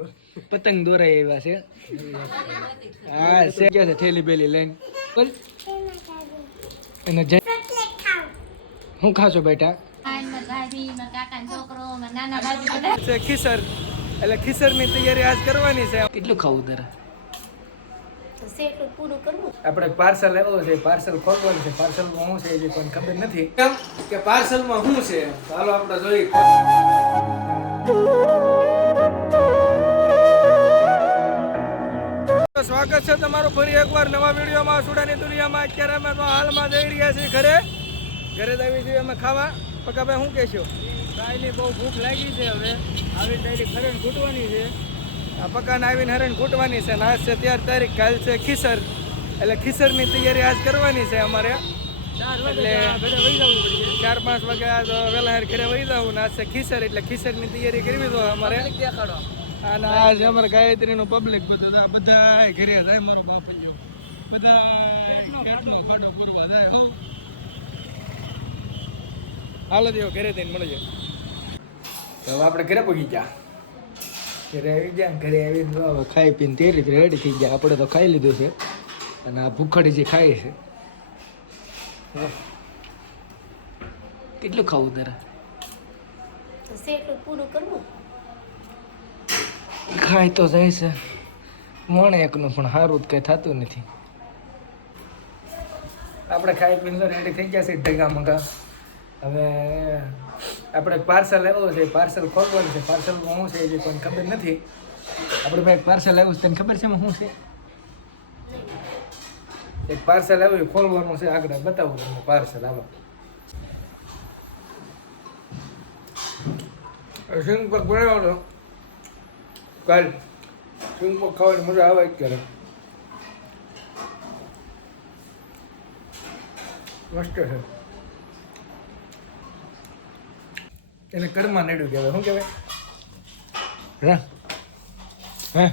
ની પતંગ દોરાઈ આવ્યા છે. હા છે કે છે થેલી બેલી લઈને બોલ એને હું ખાશો બેટા છે ખીસર એટલે ખીસર ની તૈયારી આજ કરવાની છે. કેટલું ખાવું તારે આપણે પાર્સલ આવ્યો છે, પાર્સલ ખોલવાનું છે. પાર્સલમાં શું છે એ કોઈ ખબર નથી કેમ કે પાર્સલમાં શું છે. ચાલો આપણે જોઈએ. સ્વાગત છે તમારું ફરી એકવાર નવા વિડીયોમાં સુડાની દુનિયામાં. અત્યારે અમે તો હાલમાં જઈ રહ્યા છીએ ઘરે આવી છીએ અમે ખાવા. પકાભાઈ શું કહેશો? કાંઈની બહુ ભૂખ લાગી છે. હવે આવીને ડાયરેક્ટ હરણ ઘૂંટવાની છે. આ પકાને આવીને હરણ ઘૂંટવાની છે. આજ છે 13 તારીખ, કાલ છે ખીસર એટલે ખીસરની તૈયારી આજ કરવાની છે અમારે. એટલે 4-5 વાગે આજ વહેલા ઘરે વહી જવું. આજ છે ખીસર એટલે ખીસરની તૈયારી કરવી તો અમારે. અને આજ અમારે ગાયત્રીનું પબ્લિક બધું બધા ઘરે જાય. મારો બાપૈયો બધા કેટલો ખાડો પૂરવા જાય. હો હાલો દેવો ઘરે થઈને મળીએ. તો આપણે ઘરે પગી ગયા. ઘરે આવી ગયા. ઘરે આવીને હવે ખાઈ પીને તે રીતે રેડી થઈ ગયા. આપણે તો ખાઈ લીધું છે અને આ ભૂખડી જે ખાઈ છે. કેટલું ખાવું તારે? પૂરું કરવું ખાય તો જાય છે મોણે એકનું, પણ સારું જ કંઈ થતું નથી. આપણે ખાઈ પીને રેડી થઈ ગયા છે ઢગા મગા. હવે આપણે પાર્સલ આવ્યો છે, પાર્સલ ખોલવાનું છે. પાર્સલમાં શું છે એ કોઈ ખબર નથી. આપણે ભાઈ પાર્સલ આવ્યું છે, તને ખબર છે એમાં શું છે? એક પાર્સલ આવ્યું ખોલવાનું છે. આગળ બતાવું તમને પાર્સલ. આવો સિંગ પગ બનાવવાનો કાલ. સિંગ પગ ખાવાની મજા આવે અત્યારે. મસ્ત છે. એને કર્મા નેડ્યું કહેવાય. શું કહેવાય? હે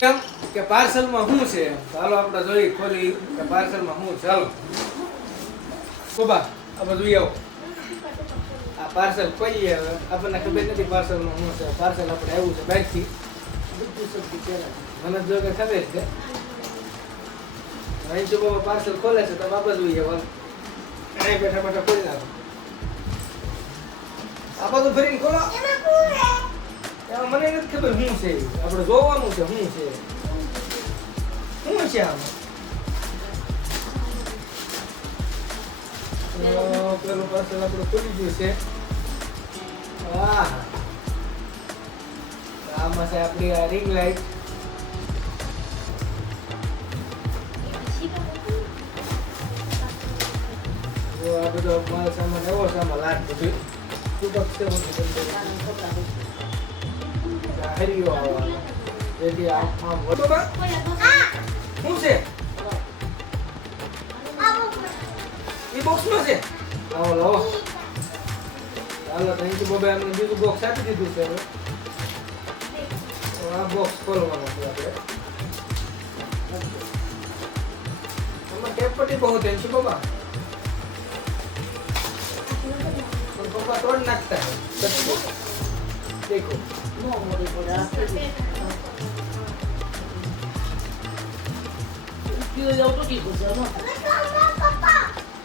કેમ કે પાર્સલમાં શું છે? ચાલો આપણે જોઈ ખોલી કે પાર્સલમાં શું છે. ચાલો કોબા આપણે જોઈ આવો. આ પાર્સલ ખોલીએ. હવે આપણને ખબર નથી પાર્સલમાં શું છે. પાર્સલ આપણે આવ્યું છે બહારથી. મને જો કે ખબર છે. અહીં જો બાબા પાર્સલ ખોલે છે તો બાબા જોઈએ. અહીં બેઠા બેઠા ખોલી નાખો. આ બધું ફરીને ખોલો. એમાં મને નથી ખબર શું છે. આપણે જોવાનું છે શું છે. શું છે આમાં? પેલું પાર્સલ આપણું ખુલી ગયું છે. આમાં છે આપણી આ રિંગ લાઈટ. આ બધો માલ સામાન એવો છે. આમાં લાટ બધું તૂટક છે. હરિયો આવવાનો જેથી આમ શું છે એ બોક્સમાં છે. આવો લાવો. ચાલો ત્યાંથી બોબે એનું બીજું બોક્સ આપી દીધું છે. હવે આ બોક્સ ખોલવાનું છે આપણે. આમાં ટેપપટ્ટી બહુ છે શું બાબા? पप्पा तोड़ नाकता है. देखो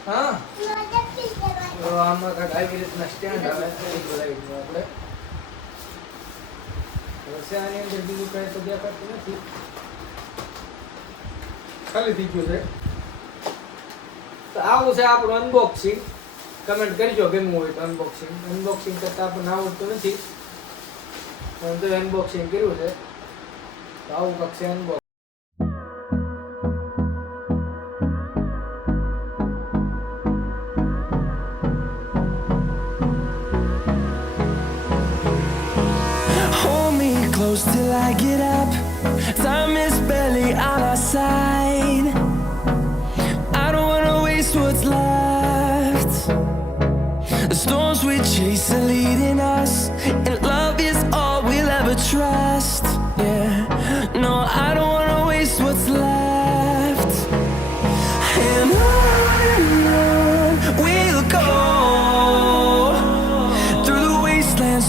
हाँ तो आमा का આવી રીતના સ્ટેન્ડ આવે છે. આપણે વસે આની અંદર બીજું કઈ તો દેખાતું નથી. ખાલી થઈ ગયું છે. તો આવું છે આપણું અનબોક્સિંગ. કમેન્ટ કરજો ગમ્યું હોય તો. અનબોક્સિંગ કરતા આપણને આવડતું નથી પણ તો અનબોક્સિંગ કર્યું છે. તો આવું કંઈક છે unboxing. Hold me close till I get up. Time is barely on our side. I don't wanna waste what's left. The storms we chase are leading us, and love is all we'll ever trust. Yeah, no, I don't wanna waste what's left. And on we'll go through the wasteland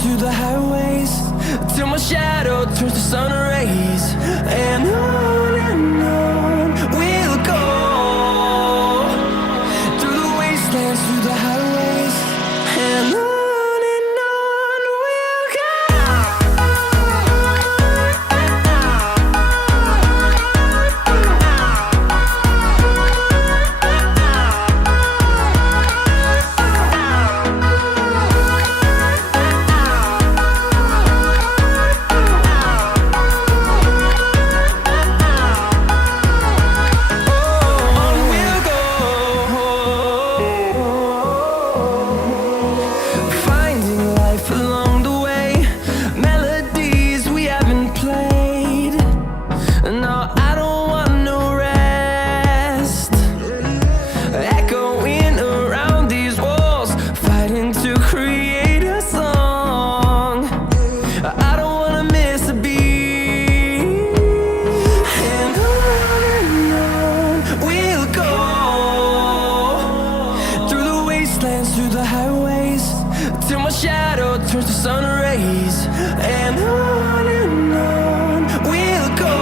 wastelands, through the highways, till my shadow turns to sun rays. And on we'll go,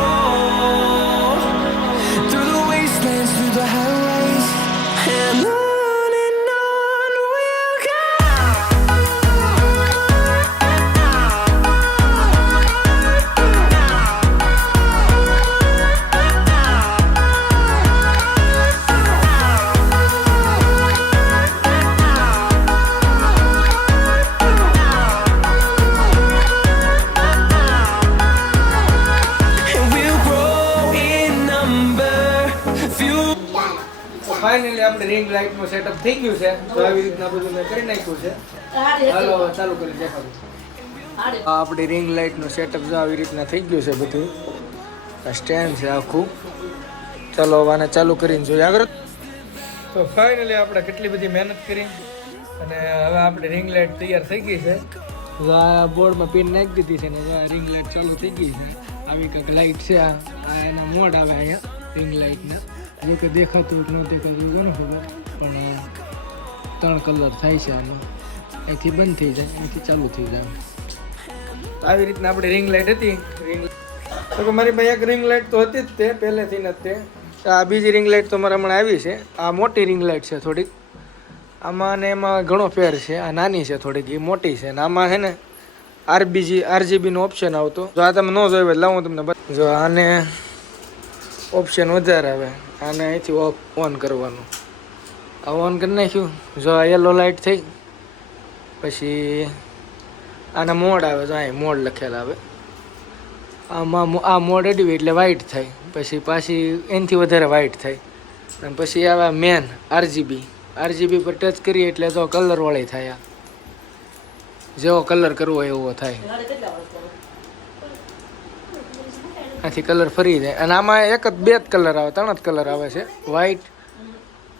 through the wastelands, through the highways, and on we'll go. And we'll grow in number, few. Finally આપણે ring લાઇટનું setup થઈ ગયું છે. તો આવી રીતના બધું મેં કરી નાખ્યું છે. હાલો હવે ચાલુ કરી દેખાડું. આ આપણી રિંગ લાઇટનું સેટઅપ જો આવી રીતના થઈ ગયું છે બધું. આ સ્ટેન્ડ છે આખું. ચાલો હવે આને ચાલુ કરીને જોઈએ આગળ. તો ફાઇનલી આપણે કેટલી બધી મહેનત કરી અને હવે આપણી રિંગ લાઇટ તૈયાર થઈ ગઈ છે. જો આ બોર્ડમાં પિન નાખી દીધી છે ને જો આ રિંગ લાઇટ ચાલુ થઈ ગઈ છે. આવી કંઈક લાઇટ છે. આ એના મોડ આવે અહીંયા રિંગ લાઇટના. જો કે દેખાતું કે ન દેખાતું કોને ખબર, પણ 3 કલર થાય છે આમાં. અહીંથી બંધ થઈ જાય, અહીંથી ચાલુ થઈ જાય. આવી રીતના આપણી રિંગ લાઇટ હતી. તો કે મારી પાસે એક રિંગ લાઇટ તો હતી જ તે પહેલેથી જ તે. આ બીજી રિંગ લાઇટ તો મારા હમણાં આવી છે. આ મોટી રિંગ લાઇટ છે થોડીક. આમાં ને એમાં ઘણો ફેર છે. આ નાની છે થોડીક, એ મોટી છે. ને આમાં છે ને RGBનો ઓપ્શન આવતો. જો આ તમે ન જોયું એટલે હું તમને જો આને ઓપ્શન વધારે આવે. આને અહીંથી ઓન કરવાનું. આ ઓન કરી નાખ્યું. જો આ યલો લાઇટ થઈ. પછી આના મોડ આવે. જો અહીં મોડ લખેલા આવે. આમાં આ મોડ અડવી એટલે વ્હાઇટ થાય. પછી પાછી એનાથી વધારે વ્હાઇટ થાય. અને પછી આવે મેન RGB પર ટચ કરીએ એટલે તો કલરવાળી થાય. આ જેવો કલર કરવો હોય એવો થાય. આથી કલર ફરી જાય. અને આમાં એક જ 2 જ કલર આવે, 3 જ કલર આવે છે. વ્હાઇટ,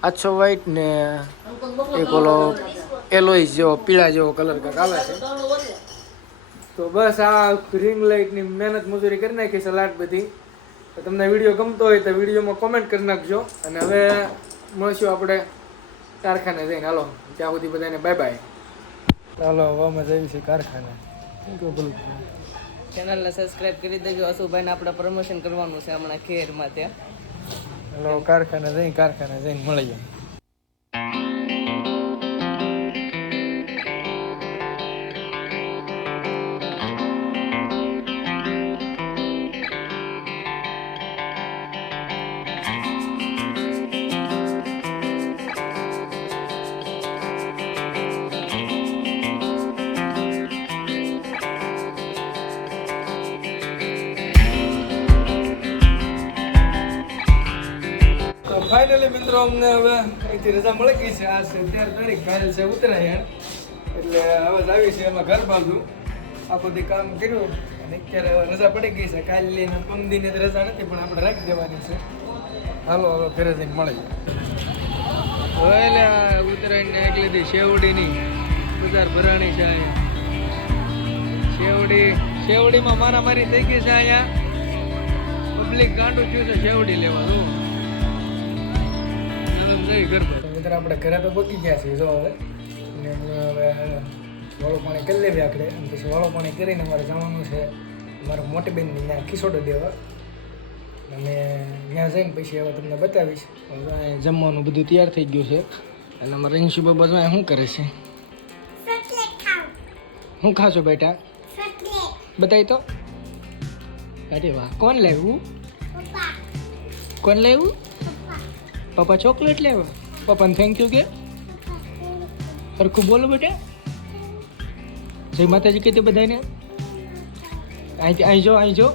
આછો વ્હાઇટ ને એક ઓલો એલોઈસ જેવો પીળા જેવો કલર કંઈક આવે છે. તો બસ આ રિંગ લાઇટની મહેનત મજૂરી કરી નાખી છે લાટ બધી. તો તમને વિડીયો ગમતો હોય તો વિડીયોમાં કોમેન્ટ કરી નાખજો. અને હવે મળશું આપણે કારખાને જઈને. હાલો ત્યાં સુધી બધાને બાય બાય. ચાલો હવે અમે જઈએ છીએ કારખાને. શું કહું બોલું ચેનલને સબસ્ક્રાઇબ કરી દેજો. અશુભાઈને આપણે પ્રમોશન કરવાનું છે હમણાં ખેરમાં ત્યાં. હાલો કારખાને જઈને મળીએ. ફાઇનલી મિત્રો અમને હવે અહીંથી રજા મળી ગઈ છે. આ છે 13 તારીખ, કાલે છે ઉત્તરાયણ. એટલે હવે જ આવી છે એમાં ઘર બાજુ આ બધી કામ કર્યું અને અત્યારે હવે રજા પડી ગઈ છે. કાલે ને પમદીની રજા નથી પણ આપણે રાખી દેવાની છે. હાલો હવે ઘરે જઈને મળીએ. હવે એટલે ઉત્તરાયણને એક લીધી શેવડીની બજાર ભરાણી છે અહીંયા. શેવડીમાં મારામારી થઈ ગઈ છે અહીંયા. પબ્લિક ગાંડું થયું છે શેવડી લેવાનું. મિત્ર આપણે ઘરે તો પકી ગયા છીએ. જો હવે વાળું પાણી કરી લેવી આપણે. અને પછી વાળું પાણી કરીને અમારે જવાનું છે મારા મોટી બેનની ત્યાં ખીસોડો દેવા. અને ત્યાં જઈને પછી હવે તમને બતાવીશ. જમવાનું બધું તૈયાર થઈ ગયું છે. અને અમારા અંશુ બાબા શું કરે છે? શું ખાશો બેટા? બતાવી તો. અરે વાહ, કોણ લાવ્યું? કોણ લાવ્યું? પપ્પા ચોકલેટ લેવા. પપ્પાને થેન્ક યુ કે સરખું બોલો બેટા. જય માતાજી કીધું બધાને. અહીં જો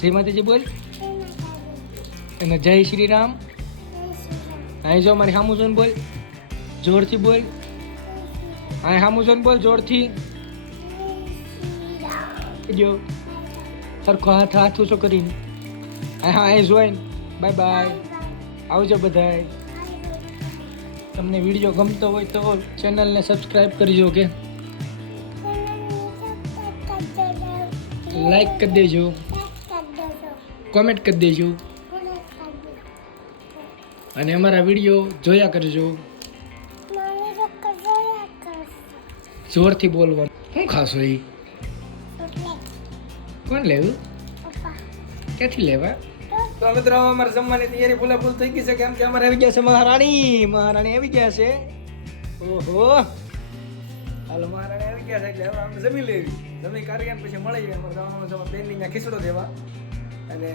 જય માતાજી બોલ. અને જય શ્રી રામ. અહીં જો મારી સામું જોઈને બોલ. જોરથી બોલ. અહીં સામું જોઈને બોલ જોરથી. જો સરખો હાથ ઊંચો કરીને. હા અહીં જોઈને બાય બાય. આવજો બધાય. તમને વિડીયો ગમતો હોય તો ચેનલને સબસ્ક્રાઈબ કરજો કે લાઈક કરી દેજો, કોમેન્ટ કરી દેજો અને અમારા વિડીયો જોયા કરજો. જોરથી બોલવાનું. શું ખાશો એ? કોણ લેવું? ક્યાંથી લેવા? તો મિત્રો અમારે જમવાની તૈયારી ફૂલ થઈ ગઈ છે. કેમ કે અમારે આવી ગયા છે મહારાણી આવી ગયા છે. ઓહો, હાલો મહારાણી આવી ગયા છે એટલે હવે આપણે જમી લેવી. જમી કાઢીએ પછી મળી જાય. અમારે જવાનું છે બેનની ત્યાં ખીચડો દેવા અને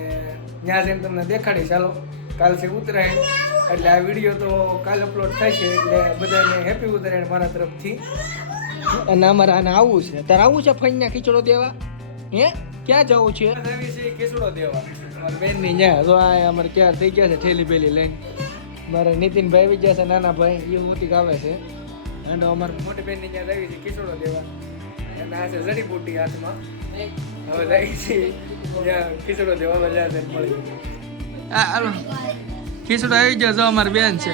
ત્યાં જઈને તમને દેખાડીશ. ચાલો, કાલ છે ઉત્તરાયણ એટલે આ વિડીયો તો કાલ અપલોડ થશે એટલે બધાને હેપી ઉત્તરાયણ મારા તરફથી. અને અમારે આને આવવું છે. તારે આવવું છે ફઈના ખીચડો દેવા? હે, ક્યાં જવું છે? આવી છે ખીચડો દેવા મારી બેનની ત્યાં. તો આ અમારે ક્યાં થઈ ગયા છે ઠેલી બેલી લઈને. મારા નીતિનભાઈ આવી ગયા છે, નાના ભાઈ એ મોટી આવે છે. અને અમારે મોટી બેનની ત્યાં આવી છે ખીચડો દેવા. અને આ છે જડીબુટી હાથમાં. હવે જાય છે ત્યાં ખીચડો દેવા બધા છે મળી. હા હાલો, ખીચડો આવી ગયો. જો અમારી બેન છે.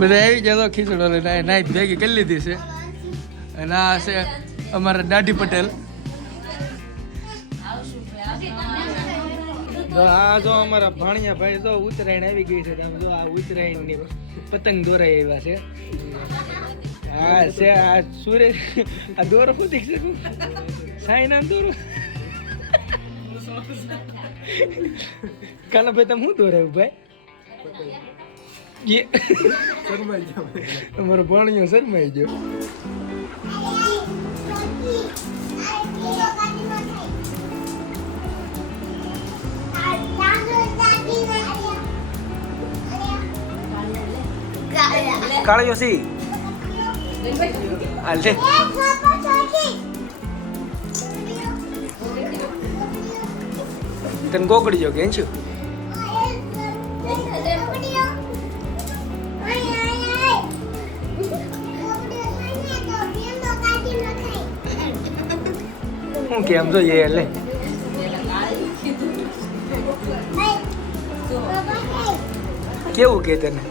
બધા આવી ગયા. ખીચડો લઈને નાઈટ ભેગી કરી લીધી છે. અને આ છે અમારા દાઢી પટેલ. આ જો અમારા ભાણિયા ભાઈ જો ઉત્તરાયણ આવી ગઈ છે. તમે જો આ ઉત્તરાયણની પતંગ દોરાઈ આવ્યા છે. આ છે આ સુરેશ. આ દોરો શું દેખ છે? સાઈનામ દોરો. કાના ભાઈ તમે શું દોરાયું ભાઈ? અમારો ભાણિયો શરમાઈ ગયો. કાળિયો સી હાલે તને ગોગડી જો કેમ છું? હું કેમ જોઈએ એટલે કેવું કે તને?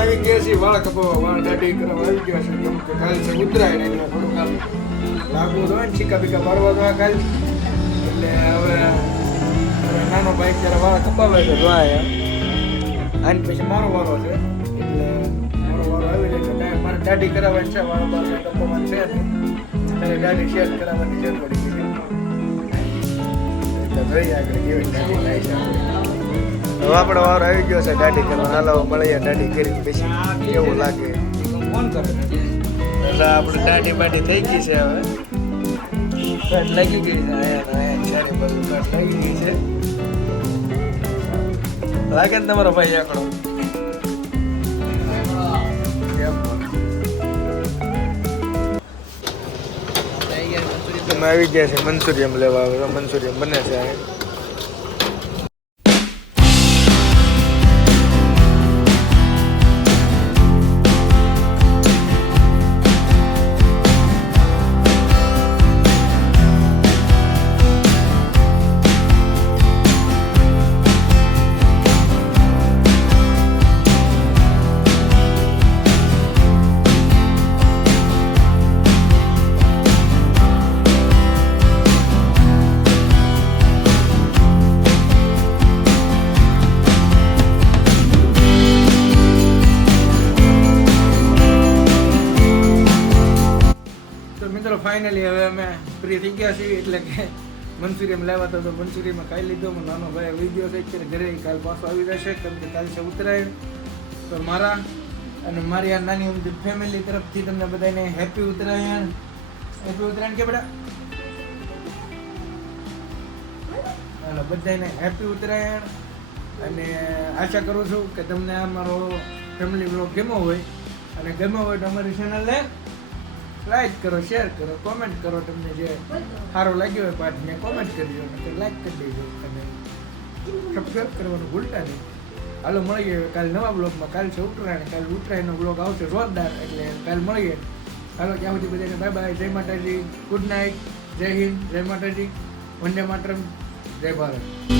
આવી ગયા છે વાળ કપાવવા, વાળ દાઢી કરવા આવી ગયા છે. કેમ કે કાલ છે ઉત્તરાયણ એટલે થોડુંક આમ લાગવું જોઈએ ને, છીકા બીકા મારવા જોઈએ કાલ. એટલે હવે નાનો ભાઈ ત્યારે વાળ કપાવે છે. આની પછી મારો વારો છે એટલે મારો વારો આવી જાય છે. મારે દાઢી કરાવવાની છે, વાળ બાળ કપાવવાની છે ત્યારે દાઢી શેર કરાવવાની જરૂર પડી ગઈ એટલે જોઈએ આગળ કેવી દાઢી થાય છે. હવે આપણો વારો આવી ગયો છે દાઢી કરવા. હાલો મળીએ દાઢી કરી પછી કેવું લાગે ફોન કરે. એટલે આપણે દાઢી બાઢી થઈ ગઈ છે. હવે કટ લાગી ગઈ છે. ચારે બાજુ કટ લાગી ગઈ છે. લાગે ને તમારો ભાઈ આંકડો? તમે આવી ગયા છે મંચુરિયમ લેવા. હવે મંચુરિયમ બને છે. ફાઇનલી હવે અમે ફ્રી થઈ ગયા છીએ, એટલે કે મંચુરિયન લાવ્યા હતા તો મંચુરિયનમાં ખાઈ લીધો. નાનો ભાઈ વિડીયો છે અત્યારે ઘરે, કાલ પાછો આવી જશે કેમ કે કાલ છે ઉત્તરાયણ. તો મારા અને મારી આ નાની અમથી ફેમિલી તરફથી તમને બધાને હેપી ઉત્તરાયણ. હેપી ઉત્તરાયણ કે બેટા? હાલો બધાને હેપી ઉત્તરાયણ. અને આશા કરું છું કે તમને આ મારો ફેમિલી બ્લોગ ગમ્યો હોય, અને ગમ્યો હોય તો અમારી ચેનલને લાઈક કરો, શેર કરો, કોમેન્ટ કરો. તમને જે સારો લાગ્યો હોય પાઠને કોમેન્ટ કરજો, અને લાઈક કરી દેજો, અને સબસ્ક્રાઈબ કરવાનું ભૂલતા નહીં. હાલો મળીએ કાલ નવા બ્લોગમાં. કાલ છે ઉત્તરાયણ, કાલ ઉત્તરાયણનો બ્લોગ આવશે જોરદાર, એટલે કાલ મળીએ. હાલો ત્યાં સુધી બધાને બાય બાય, જય માતાજી, ગુડ નાઇટ, જય હિન્દ, જય માતાજી, વંદે માતરમ, જય ભારત.